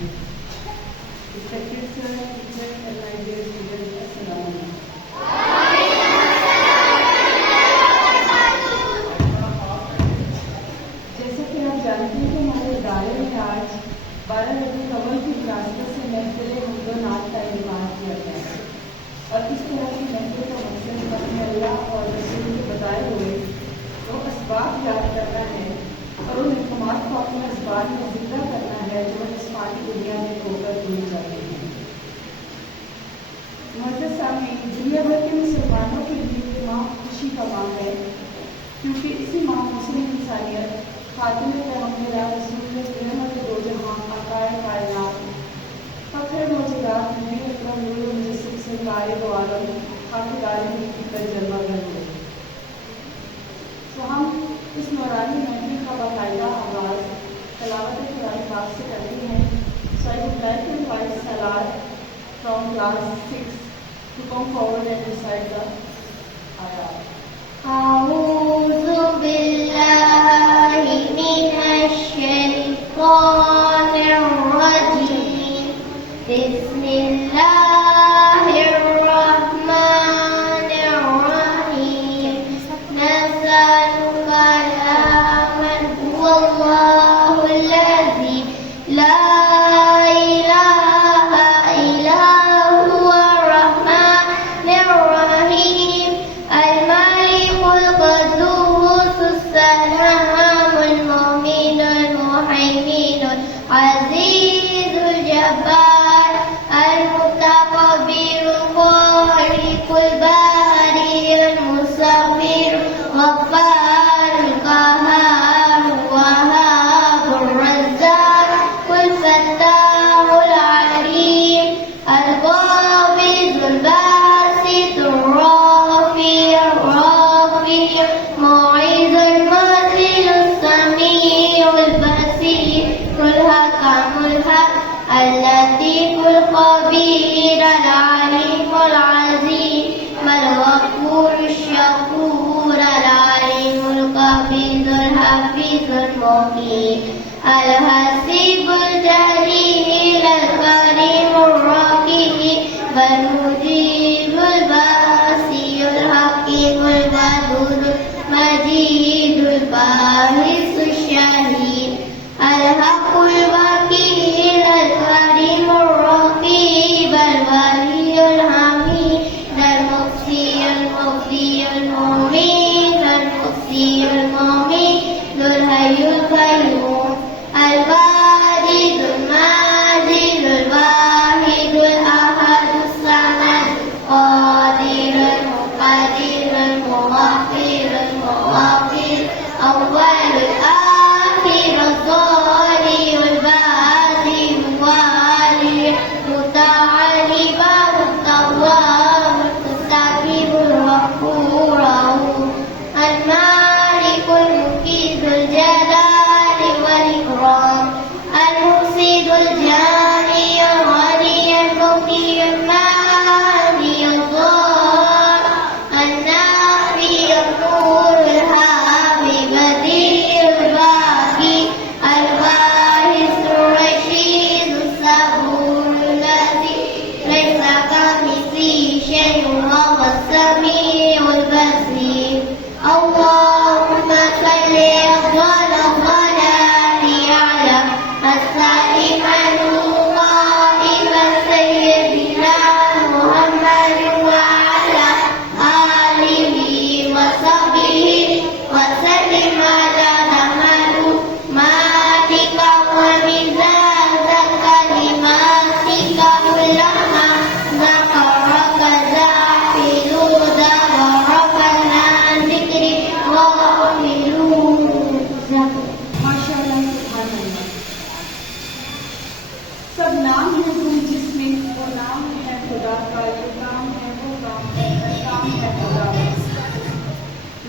جیسا کہ آپ جانتے ہیں کہ ہمارے ادارے میں آج 12 ربیع الاول کی وراثت سے محفل حمد و نعت کا انعقاد کیا گیا ہے، اور اس طرح کی محفل کا مقصد اپنے اللہ اور رسول کے بتائے ہوئے وہ اسباب یاد کرنا ہے اور ان احکامات کو اپنے اسباب میں زندہ کرنا ہے جو اس فانی دنیا میں کھو کر بھول جاتے ہیں۔ معزز سامعین، دنیا بھر کے مسلمانوں کے لیے یہ ماہ خوشی کا ماہ ہے، کیونکہ اسی ماہ مسلم انسانیت خاتم پیغمبران رسول رحمت دو جہاں عقائد کائنات فخر موجودات نبی اکرم نور مجسم سرکار دو عالم حافظ عالم کی پر جلوہ گر ہوئے۔ تو ہم اس نورانی محفل کا باقاعدہ آغاز تلاوت قرآن پاک سے کرتے ہیں۔ So I would like to invite Salar from class 6 to come forward and recite the ayat. أعوذ بالله من الشيطان الرجيم بسم الله الرحمن الرحيم نسألك يا من هو الله الذي لا إله إلا هو الرحمن الرحيم الملك القدوس السلام المؤمن المهيمن العزيز الجبار المتكبر الخالق البارئ المصور غفار القهار الوهاب الرزاق الفتاح العليم القابض الباسط الرافع معيذ المذل السميع البصير الحكم الحق اللطيف الخبير العليم العظيم الغفور الشكور العليم القبيض الحفيظ المقيت الحسيب الجليل الكريم الرقيب المجيب الباسي الحكيم الودود المجيد الباعث الشهيد الحق الوكيل الكريم الرقيب الولي الحميد المحصي المبدي المميت المحصي المميت ذو الحي القيوم الواجد الماجد الواحد الأحد الصمد القادر المقتدر المؤخر المؤخر أول الآخر الظاهر الباطن الوالي المتعالي باب التواب المستقيم الغفور المالك المكيد الجلال والإكرام المفسد الجاني الغني المغني المالي الضار النافي النور الهادي بديع الباقي الباعث الرشيد الصبور الذي ليس كمثله شيء وهو السميع البصير اللهم صل أفضل الصلاة على السليم القائم سيدنا محمد وعلى آله وصحبه وسلم على معلوماتك ومزاج كلماتك كلما ذكرك ذاكرون وربنا عن ذكرك غافلون. ماشاء اللہ سبحان اللہ۔ سب نام ہے تم جس میں وہ نام ہے خدا کا، یہ کام ہے وہ کام ہے خدا کا۔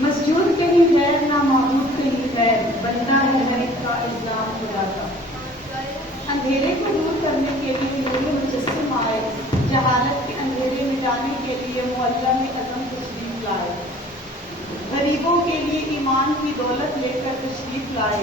مسجود کہیں غیر نہ معبود کہیں غیر، بندہ ہے غیب کا الزام خدا کا۔ اندھیرے کو دور کرنے کے لیے نور مجسم آئے، جہالت کے اندھیرے مٹانے کے لیے معلم اعظم تشریف لائے، غریبوں کے لیے ایمان کی دولت لے کر تشریف لائے،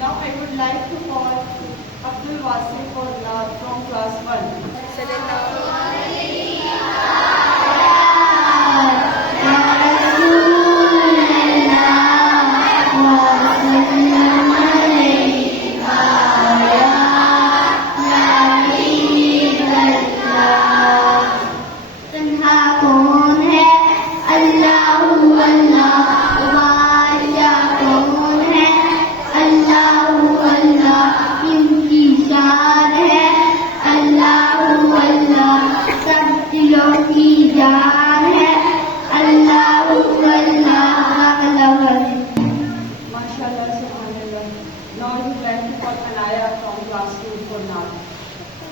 Now I would like to call Abdul Wasif or Naad from class 1. Now I would like to call Anaya from class 2 for Naad.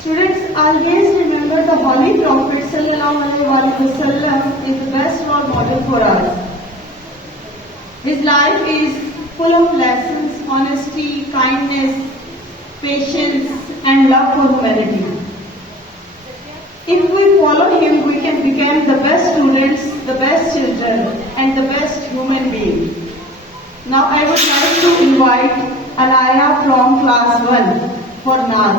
Students, always remember the Holy Prophet sallallahu alaihi wasallam is the best role model for us. His life is full of lessons, honesty, kindness, patience, and love for humanity. If we follow him, we can become the best students, the best children, and the best human being. Now I would like to invite Anaya from class 1 for Naad.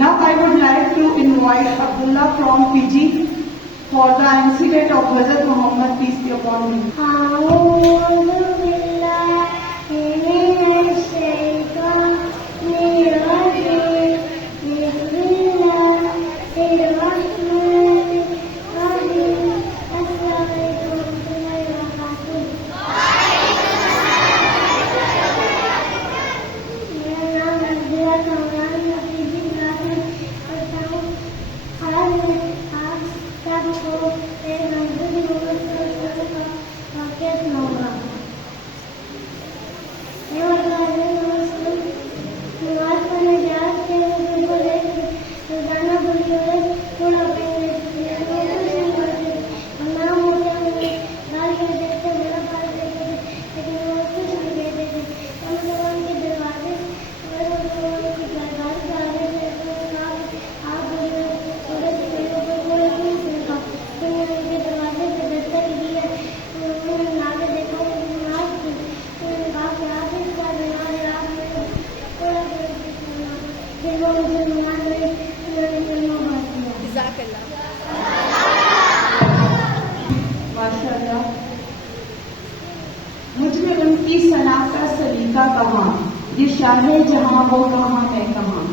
Now I would like to invite Abdullah from PG for the incident of Hazrat Muhammad, peace be upon him. أعوذ بالله من الشيطان الرجيم. بسم الله الرحمن مجھے ان کی ثنا کا سلیقہ کہاں، یہ شاہ جہاں وہ کہاں میں کہاں۔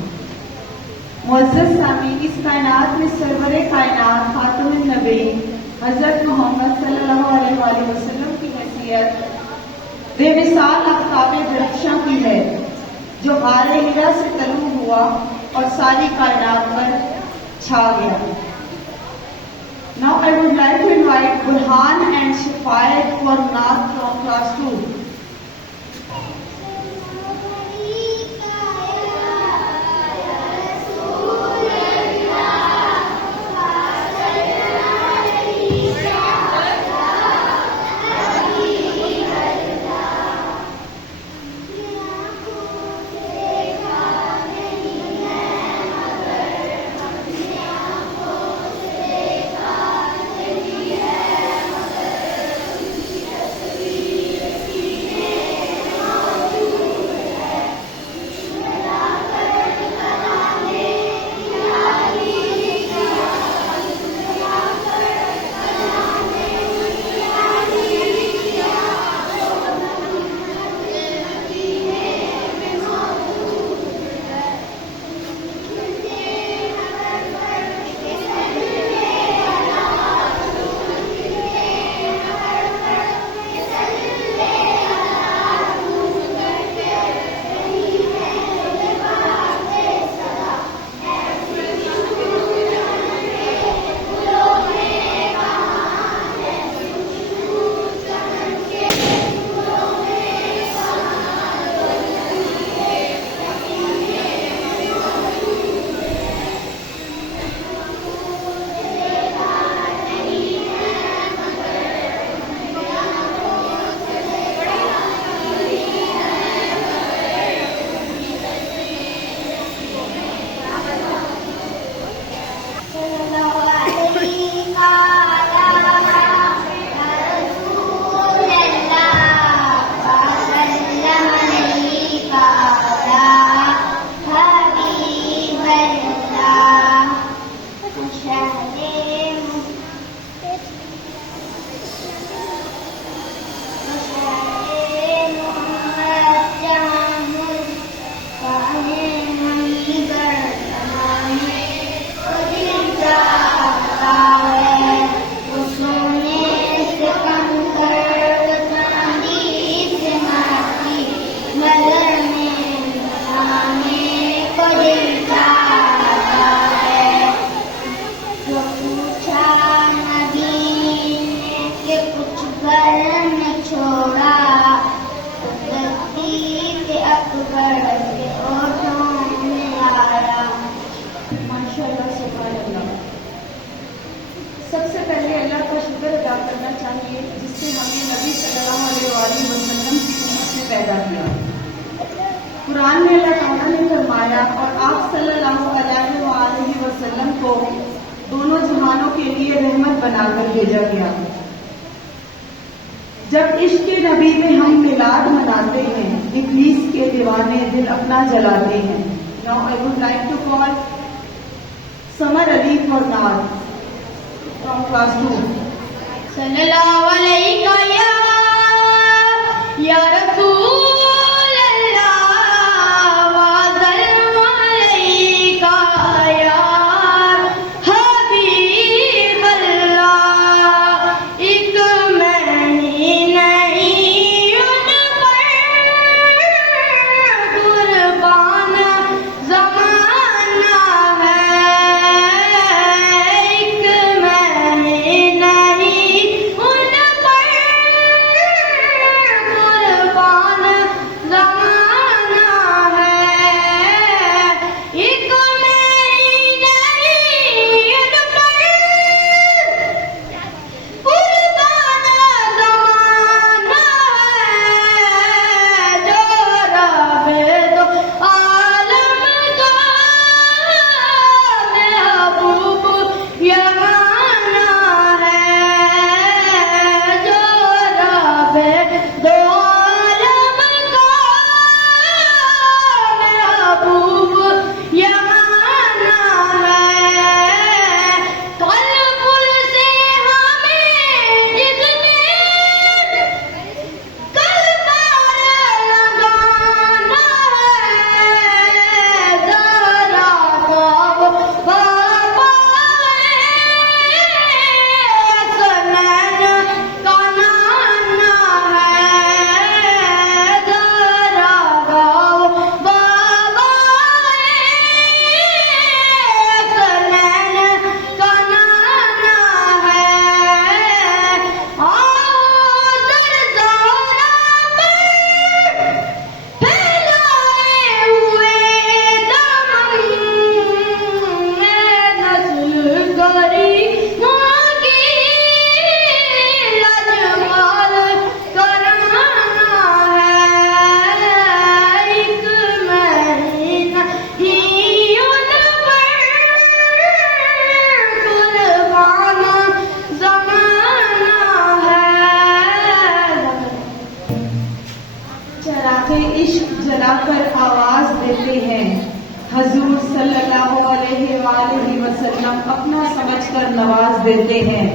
معزز سامعین، اس کائنات میں سرور کائنات خاتم النبی حضرت محمد صلی اللہ علیہ وآلہ وسلم کی حیثیت بے مثال آفتاب درخشاں کی ہے، جو غار ہرا سے طلوع ہوا اور ساری کائنات پر چھا گیا۔ Now I would like to invite Burhan and Shafayat for Naat from class 2. سب سے پہلے اللہ کا شکر ادا کرنا چاہیے جس سے ہمیں نبی صلی اللہ علیہ وآلہ وسلم کی امت میں پیدا کیا۔ قرآن میں اللہ تعالیٰ نے فرمایا اور آپ صلی اللہ علیہ وآلہ وسلم کو دونوں جہانوں کے لیے رحمت بنا کر بھیجا گیا۔ جب عشق نبی میں ہم میلاد مناتے ہیں، ابلیس کے دیوانے دل اپنا جلاتے ہیں۔ Now I would like to call Samar Ali for Naat from class 2. Sallallahu alayhi ya Rasool Allah wa sallam alayka ya Habib Allah, ek maini nahi un par qurban zamana hai, ek maini nahi un حضور صلی اللہ علیہ وآلہ وسلم اپنا سمجھ کر نواز دیتے ہیں.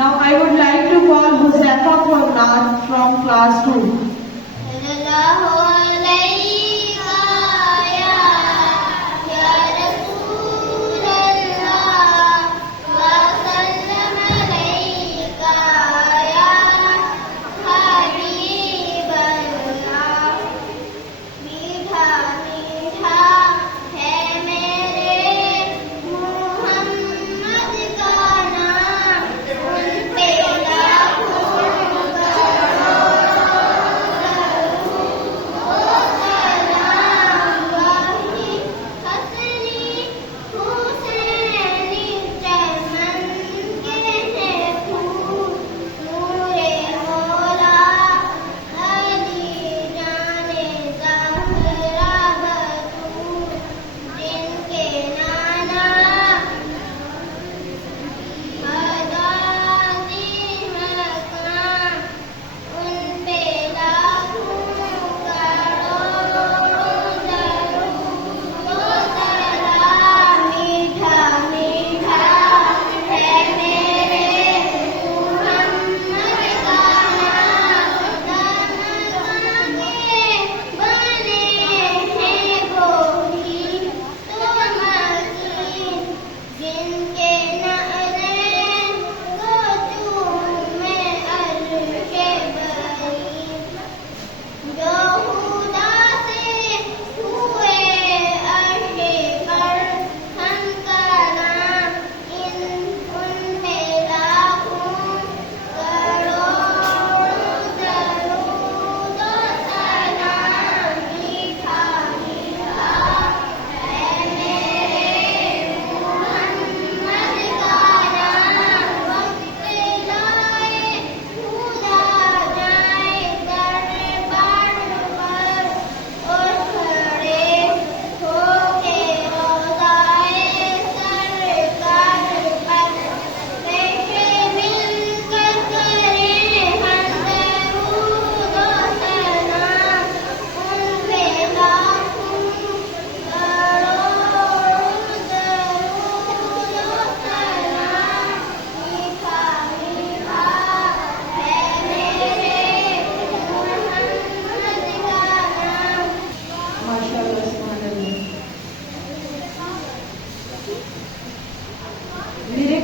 Now I would like to call Huzaifa for Naat from class 2.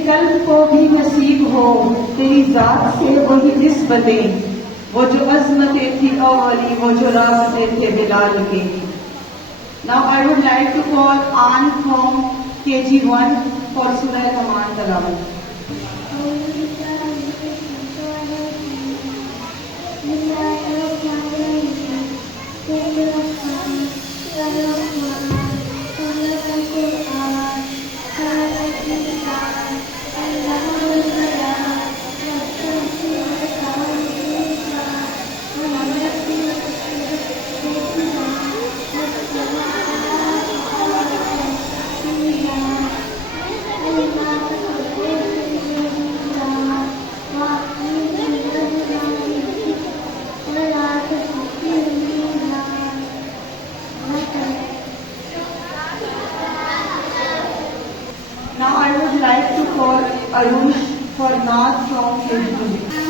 قلب کو بھی نصیب ہو تیری ذات سے وہی نسبتیں، وہ جو عظمتیں تھی اولی، وہ جو رازقیں تھے بلال کے. Now I would like to call An from KG1 for Surah Rahman Tilawat. Now I would like to call Arush for Naat from KG2.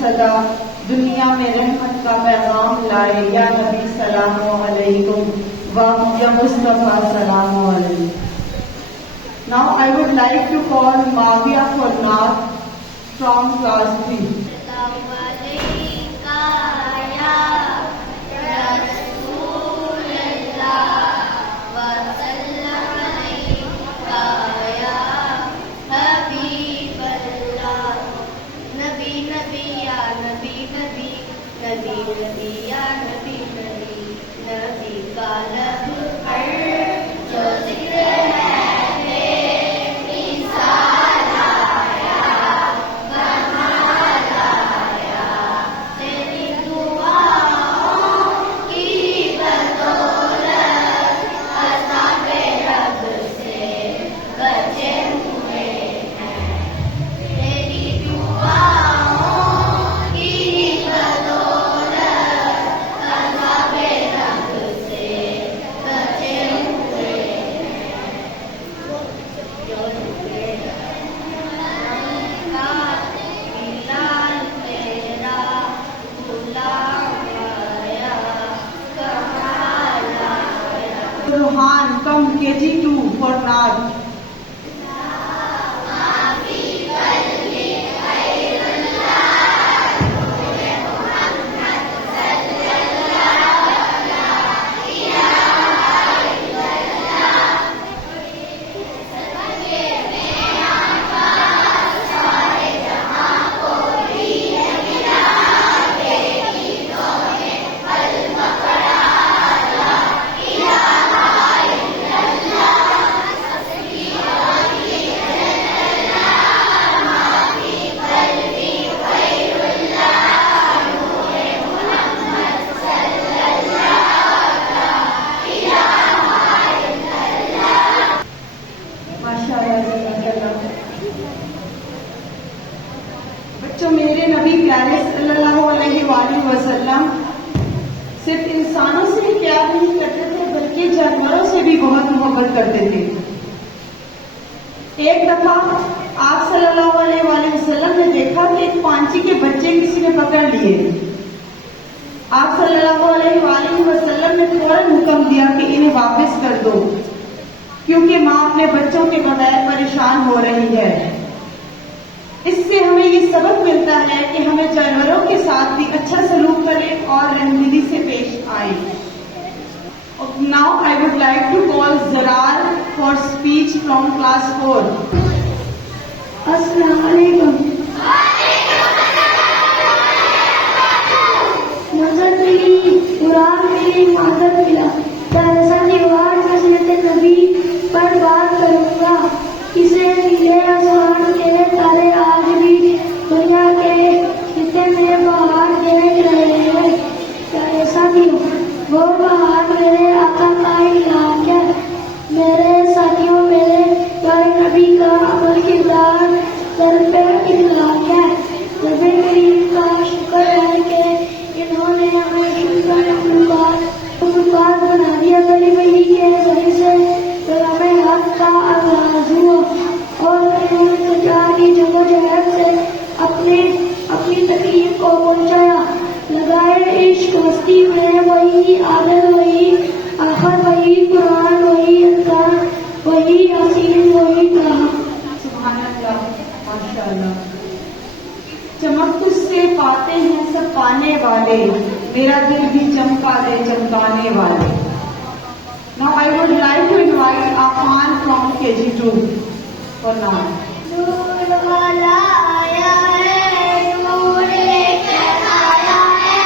صدا دنیا میں رحمت کا پیغام لائے، یا نبی سلام علیکم و یا مصطفیٰ سلام علیکم. Now I would like to call Mavia for Naat from class 3. Rohan, come KG2 for Naat. بچوں، میرے نبی پیارے صلی اللہ علیہ وآلہ وسلم صرف انسانوں سے ہی پیار نہیں کرتے تھے بلکہ جانوروں سے بھی بہت محبت کرتے تھے. ایک دفعہ آپ صلی اللہ علیہ وآلہ وسلم نے دیکھا کہ ایک پانچی کے بچے کسی نے پکڑ لیے. آپ صلی اللہ علیہ وآلہ وسلم نے فوراً حکم دیا کہ انہیں واپس کر دو، کیونکہ ماں اپنے بچوں کے بغیر پریشان ہو رہی ہے. اس سے ہمیں یہ سبق ملتا ہے کہ ہمیں جانوروں کے ساتھ بھی اچھا سلوک کریں اور رحمدلی سے پیش آئیں. Now I would like to call Zarar for speech from class 4. السلام علیکم. نظر ملی، قرآن ملی، معذرت ملا. جیسا دیوار حضرت نبی پر بات کروں گا. کسے ملے آسمان کے تارے آج بھی دنیا کے خطے میں بہار دیکھ رہے ہیں. جیسا دیو وہ بہار میرے آقا کا علاج ہے. میرے ساتھیوں، میرے پیارے نبی کا عمل کردار در پہ اخلاق ہے. نبی کریم کا شکر ہے کہ انہوں نے ہمیں شکر مخلوقات بنا دیا. بڑی بڑی کے ذریعے سے ہمیں حق کا آغاز ہوا اور انہوں نے تجار کی جگہ جہاز سے اپنی تکلیف کو پہنچایا. لگائے عشق ہستی میں وہی آخر وہی آخر وہی قرآن وہی اذکار وہی یاسین وہی کہا. سبحان اللہ، ماشاء اللہ. چمک تجھ سے پاتے ہیں سب پانے والے، میرا دل بھی چمکا دے چمکانے والے. Now I would like to invite Afan from KG2 for now. نور والا آیا ہے، نور لے کر آیا ہے،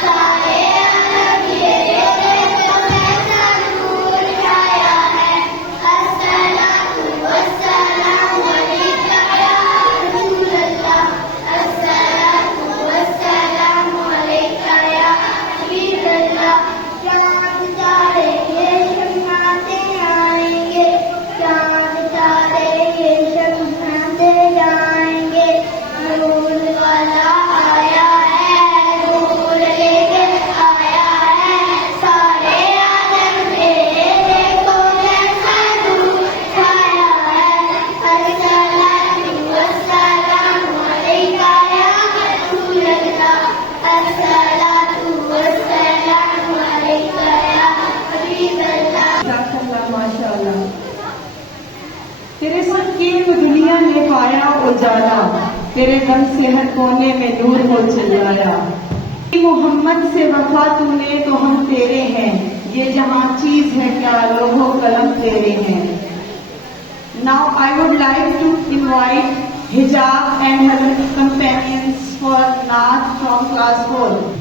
سارے عالم یہ دیکھو کیسا نور چھایا ہے. الصلاۃ والسلام علیک یا رسول اللہ، الصلاۃ والسلام علیک یا حبیب اللہ. چاند تارے یہ شمعاتے آئیں گے، چاند تارے یہ شمعاتے جائیں گے. ماشاء اللہ. تیرے سب کی دنیا نے پایا اجالا، تیرے غم سے ہر کونے میں نور ہو چلایا. محمد سے وفا تو نے تو ہم تیرے ہیں، یہ جہاں چیز ہے کیا لوح و قلم تیرے ہیں. Now I would like to invite Hijab and her companions for Naat from class 4.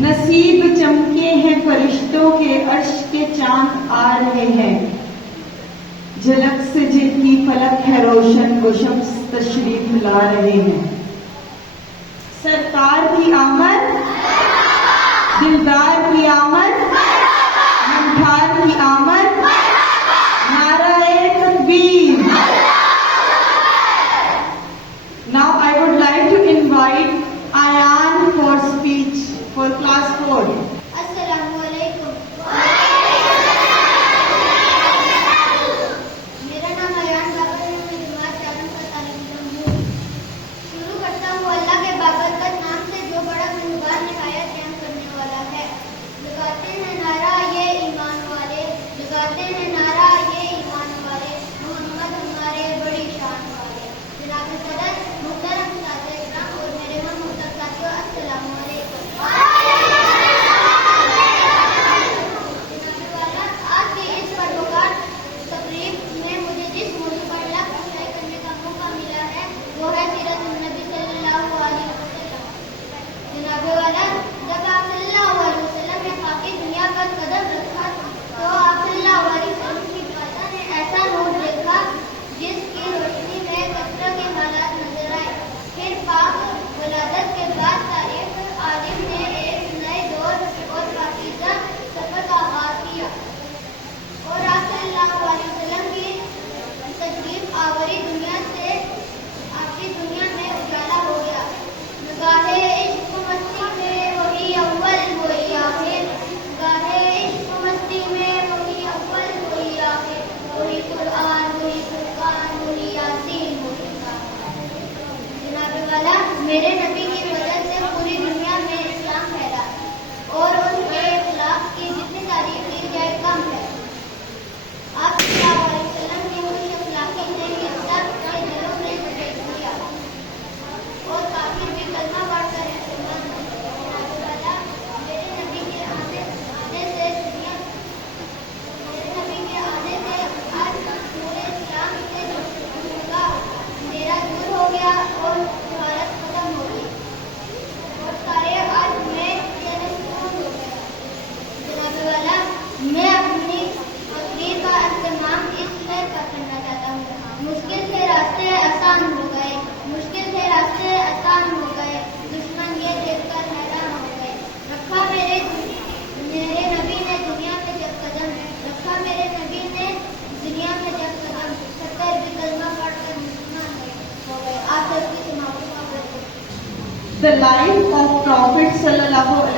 نصیب چمکے ہیں فرشتوں کے، عرش کے چاند آ رہے ہیں، جھلک سے جن کی فلک ہے روشن، وہ شمس تشریف لا رہے ہیں. سرکار کی آمد، دلدار کی آمد، ممتاز کی آمد، نعرہ تکبیر. Now I would like to invite Ayan for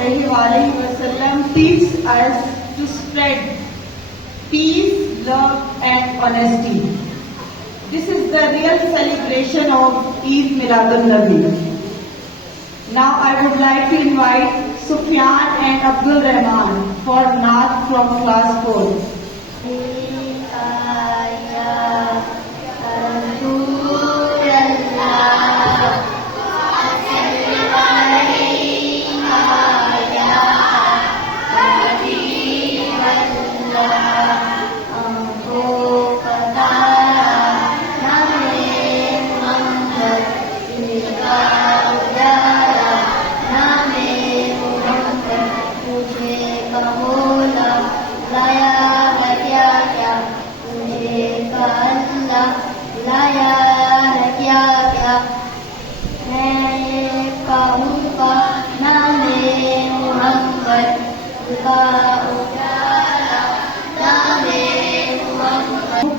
alaihi wasallam teaches us to spread peace, love and honesty. This is the real celebration of Eid Miladun Nabi. Now I would like to invite Sufyan and Abdul Rahman for Naat from class 4.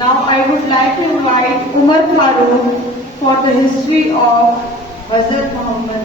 Now I would like to invite Umar Farooq for the history of Hazrat Muhammad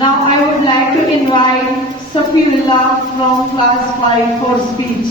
Now I would like to invite Safiullah from class 5 for speech.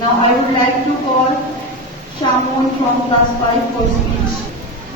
Now I would like to call Shamun from class 5 for speech.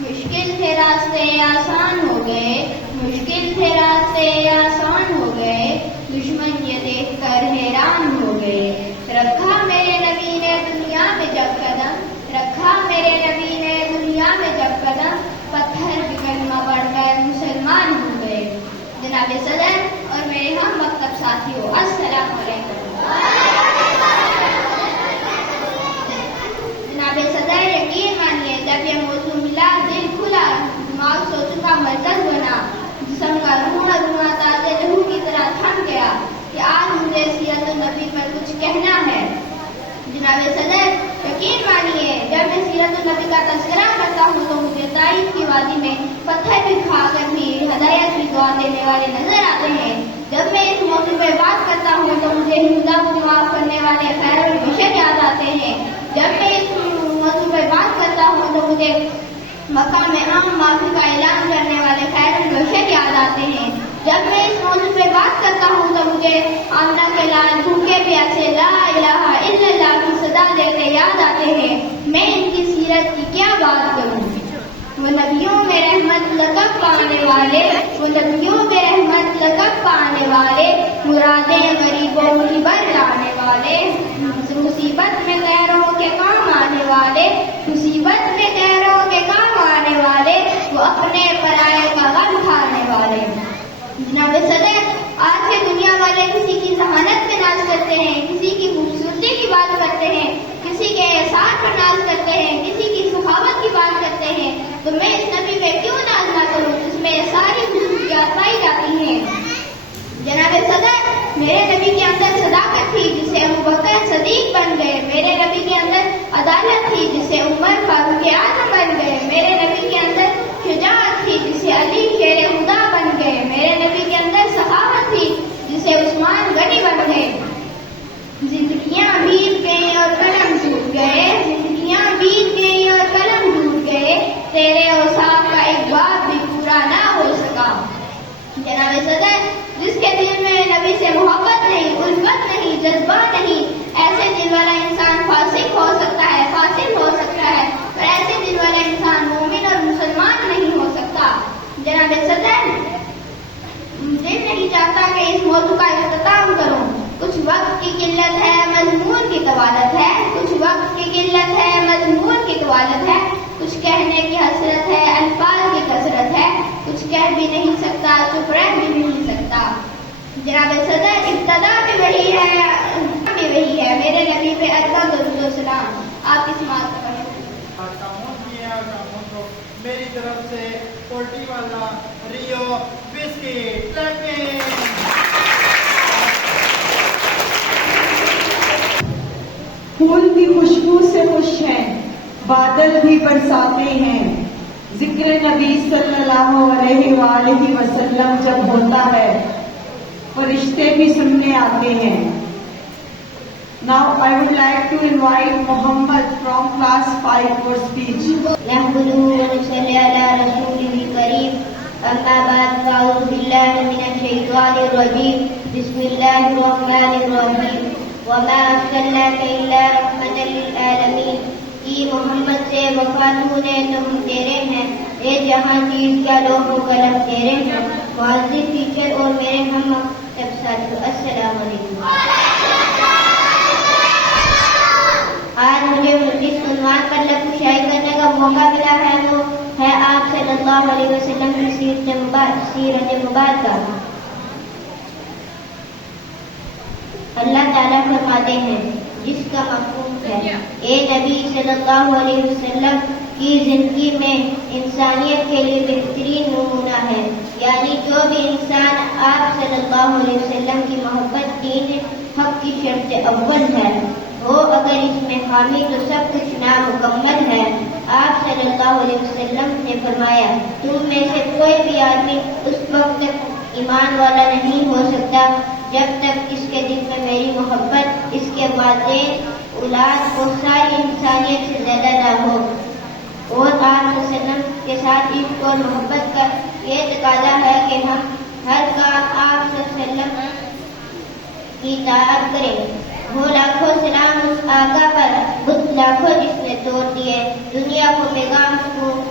مشکل تھے راستے آسان ہو گئے, مشکل تھے راستے آسان ہو گئے, دشمن یہ دیکھ کر حیران ہو گئے. رکھا میرے نبی نے دنیا میں جب قدم, رکھا میرے نبی نے دنیا میں جب قدم, پتھر بھی کلمہ پڑھ کر مسلمان ہو گئے. جناب صدر اور میرے ہم مکتب ساتھیوں, السلام علیکم. جناب صدر یقین مانیے جب یہ موضوع ملا دل کھلا, دماغ سوچوں کا مرکز بنا, جسم کا روح تازے لہو کی طرح تھم گیا کہ آج مجھے سیرت النبی پر کچھ کہنا ہے. جناب صدر یقین مانیے جب میں سیرت النبی کا تذکرہ کرتا ہوں تو مجھے تاریخ کی وادی میں پتھر بھی کھا کر بھی ہدایت بھی دعا دینے والے نظر آتے ہیں. جب میں اس موضوع پہ بات کرتا ہوں تو مجھے ہندا کو معاف کرنے والے خیر البشر یاد آتے ہیں. جب میں اس موضوع پہ بات کرتا ہوں تو مجھے مکہ میں عام معافی کا اعلان کرنے والے خیر البشر یاد آتے ہیں. جب میں اس موضوع پہ بات کرتا ہوں تو مجھے آمنہ کے لال بھوکے پیاسے لا الہ الا اللہ کی صدا دیتے یاد آتے ہیں. میں ان کی سیرت کی کیا بات کروں. وہ نبیوں میں رحمت لقب پانے والے, وہ نبیوں میں رحمت لقب پانے والے, مرادیں غریبوں کی بر لانے والے, مصیبت میں غیروں کے کام آنے والے, مصیبت میں غیروں کے کام آنے والے, وہ اپنے پرائے کا غم کھانے والے. جناب صدر آج کے دنیا والے کسی کی ذہانت پہ ناز کرتے ہیں, کسی کی خوبصورتی کی بات کرتے ہیں, کسی کے احسان پر ناز کرتے ہیں, کسی کی سخاوت کی بات کرتے ہیں, تو میں اس نبی پہ کیوں ناز نہ کروں جس میں ساری خصوصیات پائی جاتی ہیں. جناب صدر میرے نبی کے اندر صداقت تھی جسے ابوبکر صدیق بن گئے, میرے نبی کے اندر عدالت تھی جسے عمر فاروق اعظم بن گئے, میرے نبی کے اندر شجاعت تھی جسے علی شیر خدا بن گئے, میرے نبی کے اندر سخاوت تھی جسے عثمان غنی بن گئے. زندگیاں بیت گئیں اور قلم ٹوٹ گئے, زندگیاں بیت گئیں اور قلم ٹوٹ گئے, تیرے اوصاف کا ایک باب بھی پورا نہ ہو سکا. جناب صدر جس کے دل میں نبی سے محبت نہیں, الفت نہیں, جذبہ نہیں, ایسے دل والا انسان فاسق ہو سکتا ہے, فاسق ہو سکتا ہے, اور ایسے دل والا انسان مومن اور مسلمان نہیں ہو سکتا. جناب صدر دل نہیں چاہتا کہ اس موضوع کا اختتام کروں. کچھ وقت کی قلت ہے, مضمون کی طوالت ہے, کچھ وقت کی قلت ہے, مضمون کی طوالت ہے, کچھ کہنے کی حسرت ہے, الفاظ کی کثرت ہے, کچھ کہہ بھی نہیں سکتا, چپ رہ بھی نہیں سکتا. جناب صدر ابتدا بھی وہی ہے, میرے نبی پہ ادب درود و سلام. آپ اس بات پر میری طرف سے پورٹی والا ریو بسکٹ پھول بھی خوشبو سے خوش ہیں, بادل بھی برساتے ہیں, ذکر نبی صلی اللہ علیہ وآلہ وسلم جب ہوتا ہے فرشتے بھی سننے آتے ہیں. Now I would like to invite Muhammad from class 5 for speech. نحمده ونصلي على رسوله الكريم. أما بعد فأعوذ بالله من الشيطان الرجيم. بسم الله الرحمن الرحيم. وما أرسلناك إلا رحمة للعالمين. کہ محمد سے وفاتوں نے تم تیرے ہیں, اے جہاں چیز کا لوح و قلم تیرے ہیں. معزز ٹیچر اور میرے ہم ساتھیوں, السلام علیکم. آج مجھے جس عنوان پر لفظ شائع کرنے کا موقع ملا ہے وہ ہے آپ صلی اللہ علیہ وسلم کی سیرت مبارکہ. اللہ تعالیٰ فرماتے ہیں جس کا مفہوم ہے اے نبی صلی اللہ علیہ وسلم کی زندگی میں انسانیت کے لیے بہترین نمونہ ہے. یعنی جو بھی انسان آپ صلی اللہ علیہ وسلم کی محبت دین حق کی شرط اول ہے, وہ اگر اس میں خامی تو سب کچھ نامکمل ہے. آپ صلی اللہ علیہ وسلم نے فرمایا تم میں سے کوئی بھی آدمی اس وقت تک ایمان والا نہیں ہو سکتا جب تک اس کے دل میں میری محبت اس کے والدین, اولاد اور ساری انسانیت سے زیادہ نہ ہو. اور آپ وسلم کے ساتھ عشق اور محبت کا یہ تقاضا ہے کہ ہم ہر کام آپ وسلم کی اطاعت کریں. وہ لاکھوں سلام اس آقا پر، بت لاکھوں جس نے توڑ دیے، دنیا کو پیغام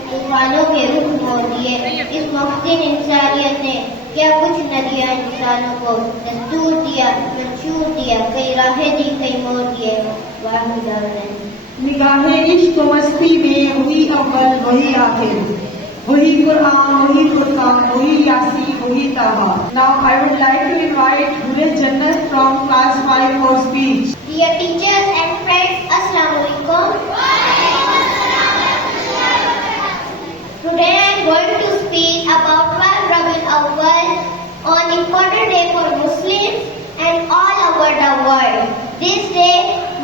طوفانوں کے رخ موڑ دیے۔ اس محسن انسانیت نے کیا کچھ نہ دیا انسانوں کو، دستور دیا، منشور دیا، کئی راہیں دی، کئی موڑ دیے۔ نگاہ عشق و مستی میں وہی اول وہی آخر، وہی قرآن وہی فرقان وہی یاسین وہی Taha. Now I would like to invite Gul Jannat from class 5 for speech. Dear teachers and friends, Assalamu alaikum. Today I am going to speak about 12 Rabiul Awwal, an important day for Muslims and all over the world. This day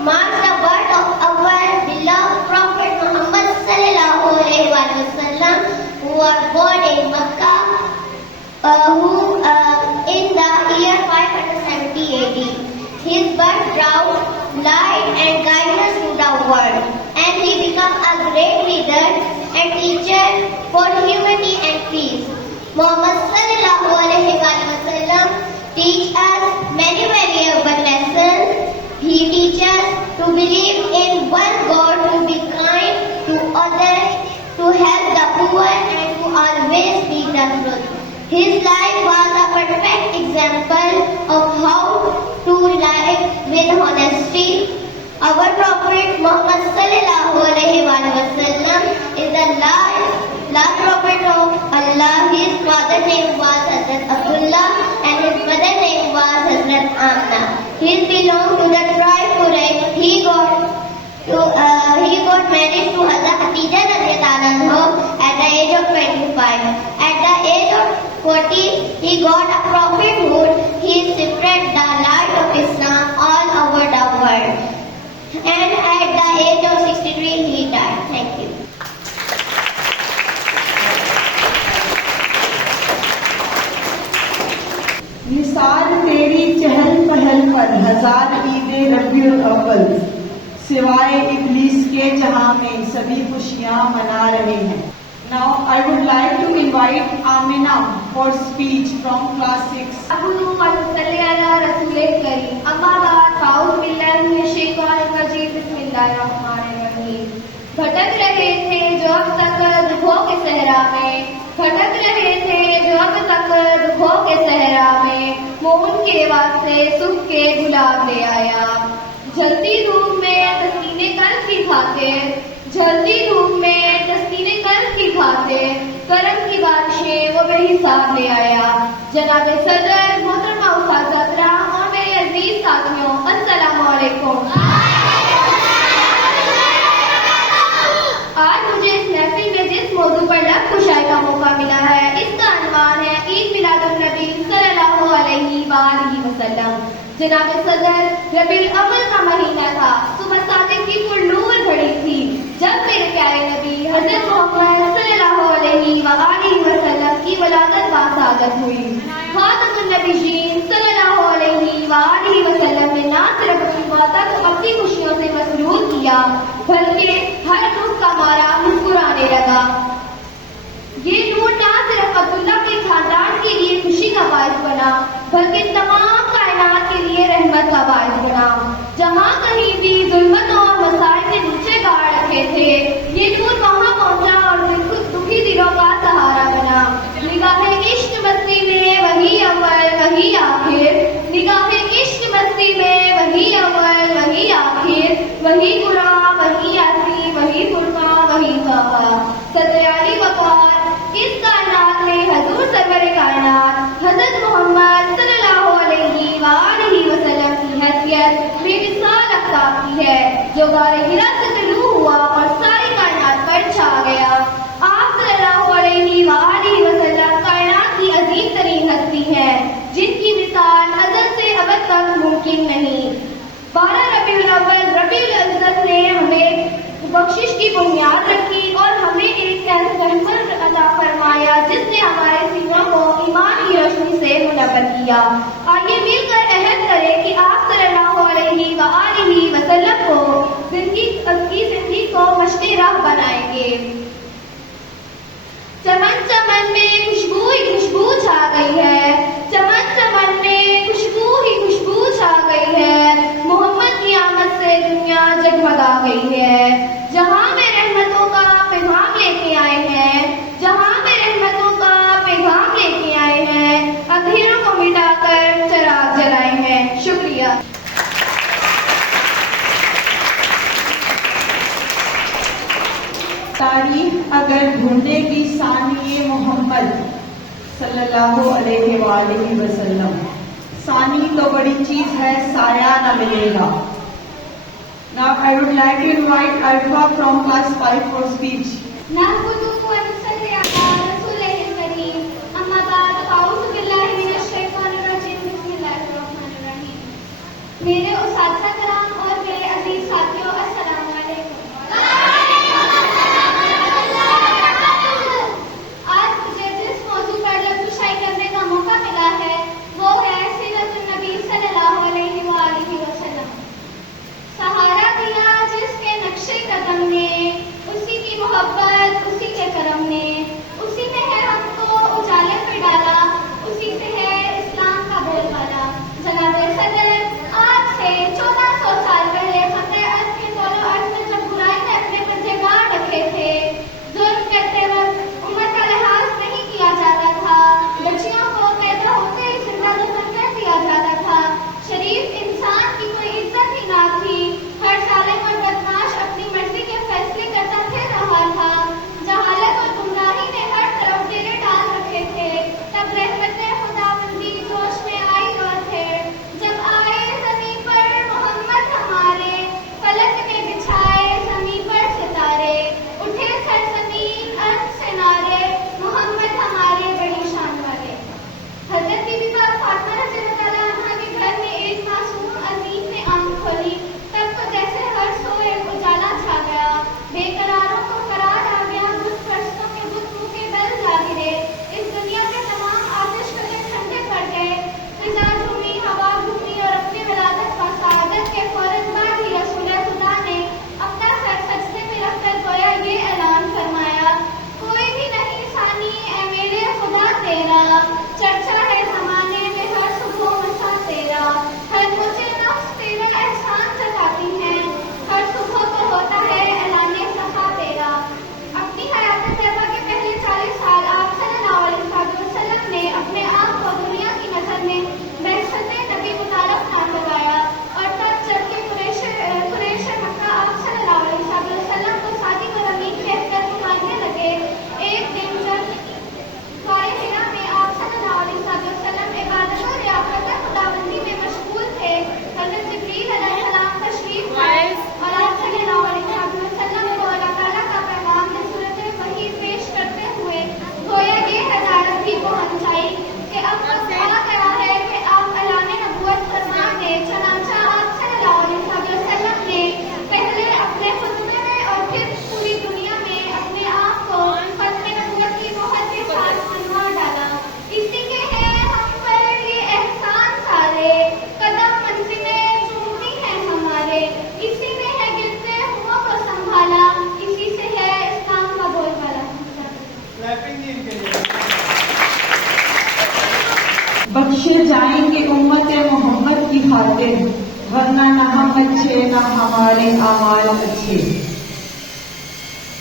marks the birth of our beloved Prophet Muhammad sallallahu alaihi wasallam, who was born in Makkah, in the year 570 AD. His birth brought light and guidance to the world, and he became a great leader and teacher for humanity and peace. Muhammad sallallahu alaihi wasallam teach us many valuable lessons. He teaches to believe in one God, to be kind to others, to help the poor, and to always speak the truth. His life was a perfect example of how to live with honesty. Our Prophet Muhammad sallallahu alaihi wasallam is the last Prophet of Allah. His father's name was Hazrat Abdullah and his mother's name was Hazrat Amna. He belonged to the tribe Quraysh. He got married to Hazrat Khadija radhiyallahu anha at the age of 25. At the age of 40, he got a prophethood. He spread the light of Islam all over the world. And at the age of 63, he died. Thank you. نثار تیری چہل پہل پر ہزار عید ربیع الاول، سوائے ابلیس کے جہاں میں سبھی خوشیاں منا رہے ہیں۔ Now I would like to invite Amina for speech from class 6. أقول ما تصلي على رسول الكريم. أما بعد فأعوذ بالله من الشيطان الرجيم. بسم الله الرحمن الرحيم. بھٹک رہے تھے جو اب تک دکھوں کے صحرا میں، بھٹک رہے تھے جو اب تک دکھوں کے صحرا میں، وہ ان کے واسطے صبح کے گلاب لے آیا۔ جلتی دھوپ میں تسکین قلب کی کھاتے، جلتی دھوپ میں تسکین قلب کی کھاتے، کرم کی بارشیں وہ بے حساب لے آیا۔ جناب صدر محترمہ اساتذہ کرام اور میرے عزیز ساتھیوں، السلام علیکم۔ آج مجھے اس محفل میں جس موضوع پر لفظ کشائی کا موقع ملا ہے، اس کا عنوان ہے عید میلاد النبی صلی اللہ علیہ وآلہ وسلم۔ جناب صدر، ربیع الاول کا مہینہ تھا، صبح صادق کی پرنور گھڑی تھی جب میرے پیارے نبی حضرت محمد صلی اللہ علیہ وآلہ وسلم کی ولادت باسعادت ہوئی۔ خاتم النبیین صلی اللہ علیہ وآلہ وسلم نے نہ صرف اپنی ماتا کو اپنی خوشیوں سے مسرور کیا، بلکہ ہر دکھ کا مارا مسکرانے لگا۔ یہ نور نہ صرف عبداللہ کے خاندان کے لیے خوشی کا باعث بنا، بلکہ تمام کائنات کے لیے رحمت کا باعث بنا۔ جہاں کہیں بھی ظلمتوں اور مسائل سے نیچے گاڑ رکھے تھے، یہ نور وہاں پہنچا اور دکھی دلوں کا سہارا بنا۔ نگاہ عشق مستی میں وہی اول وہی آخر، نگاہ عشق مستی میں وہی اول وہی آخر، وہی قرآن وہی یاسین وہی فرقان وہی طٰہٰ۔ صدر علی وقار، اس کائنات میں حضور سرور کائنات حضرت محمد صلی اللہ علیہ وآلہ وسلم کی حیثیت بے مثال افتاب کی ہے، جو غار حرا سے طلوع ہوا اور ساری کائنات پر چھا گیا۔ آپ صلی اللہ علیہ وآلہ وسلم کائنات کی عظیم ترین ہستی ہے، جن کی مثال ازل سے ابد تک ممکن نہیں۔ 12 ربیع الاول ربیع العزت نے ہمیں بخشش کی بنیاد رکھی اور ہمیں ایک رحمت عطا فرمایا، جس نے ہمارے سینوں کو ایمان کی روشنی سے منور کیا۔ آئیے مل کر عہد کریں کہ آپ صلی اللہ علیہ وآلہ وسلم کو زندگی کو مشق راہ بنائیں گے۔ چمن چمن میں خوشبو ہی خوشبو چھا گئی ہے، چمن چمن میں خوشبو ہی خوشبو چھا گئی ہے، محمد تاریخ اگر ڈھونڈے گی ثانی محمد صلی اللہ علیہ وآلہ وسلم، ثانی تو بڑی چیز ہے، سایہ نہ ملے گا. Now I would like to invite Alpha from class 5 for speech. نحمده ونصلي على رسوله الكريم اما بعد اعوذ باللہ من الشیطان الرجیم بسم اللہ الرحمن الرحیم. میرے اساتذہ کرام اور میرے عزیز ساتھیوں، السلام علیکم. آج مجھے جس موضوع پر لفظ کرنے کا موقع ملا ہے وہ ہے سیرت النبی صلی اللہ علیہ وآلہ وسلم. سہارا دیا جس کے نقش قدم نے، اسی کی محبت اسی کے کرم نے، اسی نے ہے ہم کو اجالے پہ ڈالا، اسی سے ہے اسلام کا بول بالا. جناب صدر آج سے 1400 سال پہلے فتح عرب کے دور و عرض میں جب برائی نے اپنے پنجے گاڑ رکھے تھے، ظلم کرتے وقت عمر کا لحاظ نہیں کیا جاتا تھا، بچیوں کو پیدا ہوتے ہی زندہ دفن کر دیا جاتا تھا، شریف انسان کی کوئی عزت ہی نہ تھی، ہر ظالم اور بدماش اپنی مرضی کے فیصلے کرتا پھر رہا تھا، جہالت اور گمراہی نے ہر طرف ڈیرے ڈال رکھے تھے. تب رحمت خداوندی جوش میں آئی اور تھے، جب آئے زمین پر محمد ہمارے، فلک نے بچھائے زمین پر ستارے، اٹھے سرزمین عرب سے نعرے، محمد ہمارے بڑی شان والے. حضرت بی بی فاطمہ رضی اللہ عنہا کے گھر میں ایک معصوم عظیم نے آنکھ کھولی، تب تو جیسے ہر سو ایک اجالا چھا گیا، بے قراروں کو قرار آ گیا، بت پرستوں کے بت منہ کے بل جا گرے، اس دنیا کے تمام آتش کلے ٹھنڈے پڑ گئے، فضا جھومی، ہوا گھومی اور اپنی ولادت و سعادت کے فوراً بعد ہی رسول خدا نے اپنا سر سجدے میں رکھ کر گویا یہ اعلان فرمایا، کوئی بھی نہیں ثانی اے میرے خدا تیرا، چرچا ہے زمانے میں ہر صبح مسا تیرا، ہر مجھے نفس تیرے احسان جتاتی ہیں، ہر صبح کو ہوتا ہے اعلان صفا تیرا. اپنی حیات طیبہ کے پہلے 40 سال آپ صلی اللہ علیہ وسلم نے اپنے آپ کو دنیا کی نظر میں بعثت نبی متعارف نہ کروایا، اور تب جب کہ قریش مکہ آپ صلی اللہ علیہ وسلم کو صادق اور امین کہہ کر پکارنے لگے، ایک دن جب غار حرا میں آپ صلی اللہ علیہ وسلم عبادت و ریاضت خداوندی میں مشغول تھے، حضرت جبریل علیہ السلام تشریف لائے اور آپ صلی اللہ علیہ وسلم کو اللہ تعالیٰ کا پیغام میں صورت وحی پیش کرتے ہوئے گویا یہ ہدایت بھی پہنچائی کہ اب وقت آ گیا ہے کہ آپ اعلان نبوت فرما دیں. چنانچہ آپ صلی اللہ علیہ وسلم نے پہلے اپنے خطبے میں اور پھر پوری دنیا میں اپنے آپ کو ختم نبوت کی مہر کے ساتھ منوا ڈالا. اسی کے ہیں ہم پر یہ احسان سارے، قدم منزلیں چومتی ہیں ہمارے، اسی نے ہے گرتے ہوں کو سنبھالا، اسی سے ہے اسلام کا بول بالا. بخشے جائیں گے امت محمد کی خاطر، ورنہ نہ ہم اچھے نہ ہمارے اعمال اچھے.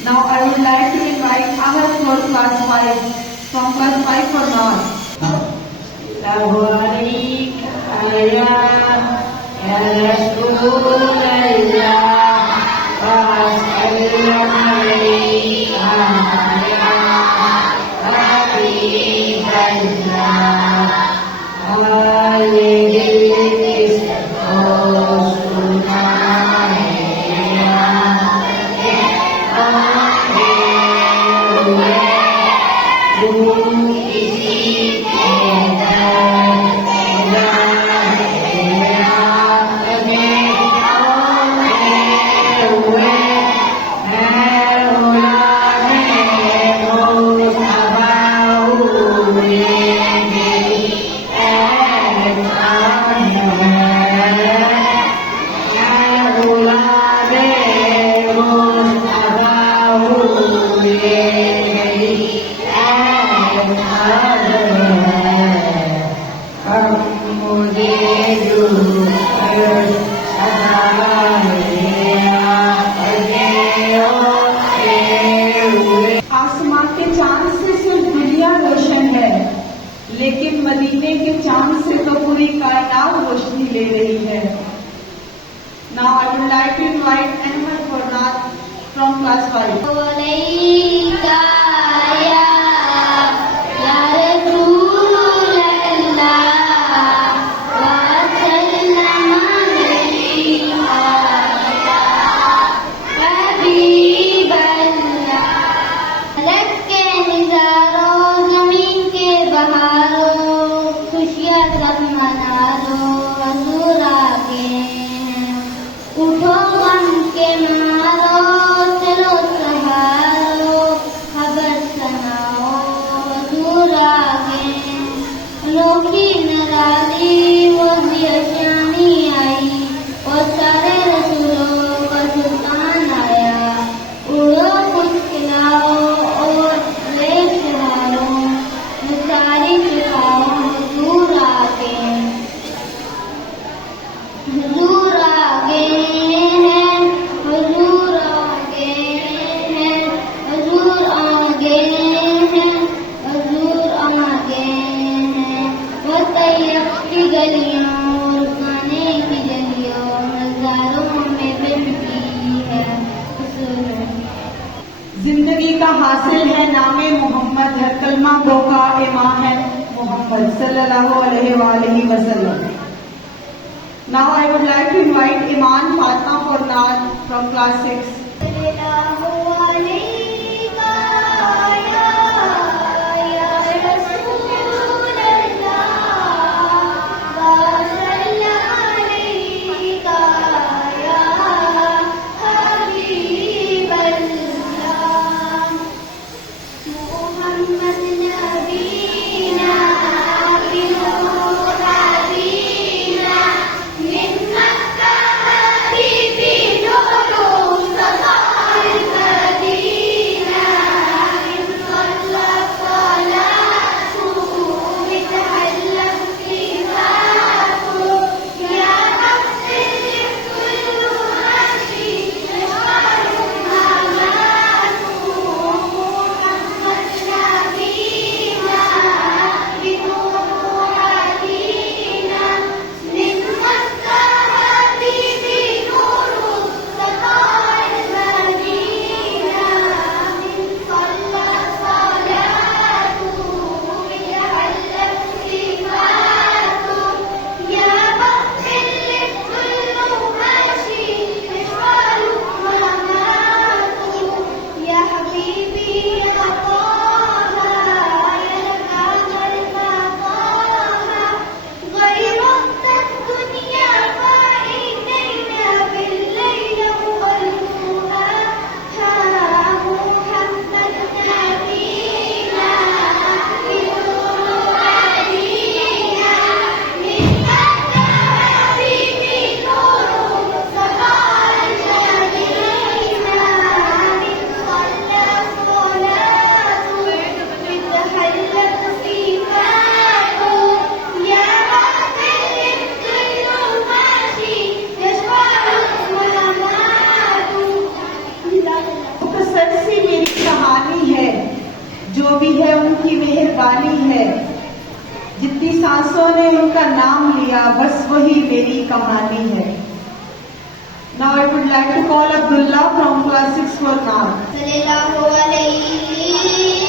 Now I would like to invite Ahad for class 5 from class 5 for North. آسمان کے چاند سے صرف دنیا روشن ہے، لیکن مدینے کے چاند سے تو پوری کائنات روشنی لے رہی ہے. Now I would like to invite Ahmed Farnaz from class 5. عليك يا رسول الله وسلم عليك يا حبيب الله لك کے نظاروں زمین کے بہاروں خوشیاں سب منا لو حضور آگے ہیں اٹھو غم کے مارو چلو سہارو خبر سناؤ حضور آگے ہیں انوکھی نرالی وہ شانی آئی اور سارے رسولوں کا سلطان آیا اڑو کچھ کھلاؤ اور ریت سہارو ساری چکاؤ حضور آگے حضور آگے ہیں حضور آگے ہیں حضور آگے ہیں حضور آگے ہیں وہ طیب کی گلیوں رکانے کی گلیوں نظاروں میں بنتی ہے حضور زندگی کا حاصل ہے نام محمد، ہر کلمہ گو کا امام ہے محمد صلی اللہ علیہ وآلہ وسلم. Now I would like to invite Iman Fatma for Naat from class 6. جو بھی ہے ان کی مہربانی ہے، جتنی سانسوں نے ان کا نام لیا بس وہی میری کہانی ہے. Now I would like to call Abdullah from class 6 for Naat. صلی اللہ علیہ مدینہ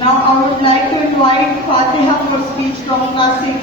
Now I would like to invite Fatiha for speech from class 6.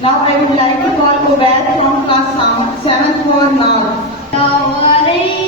Now I would like to call Ubaid from class 7th for Naaz.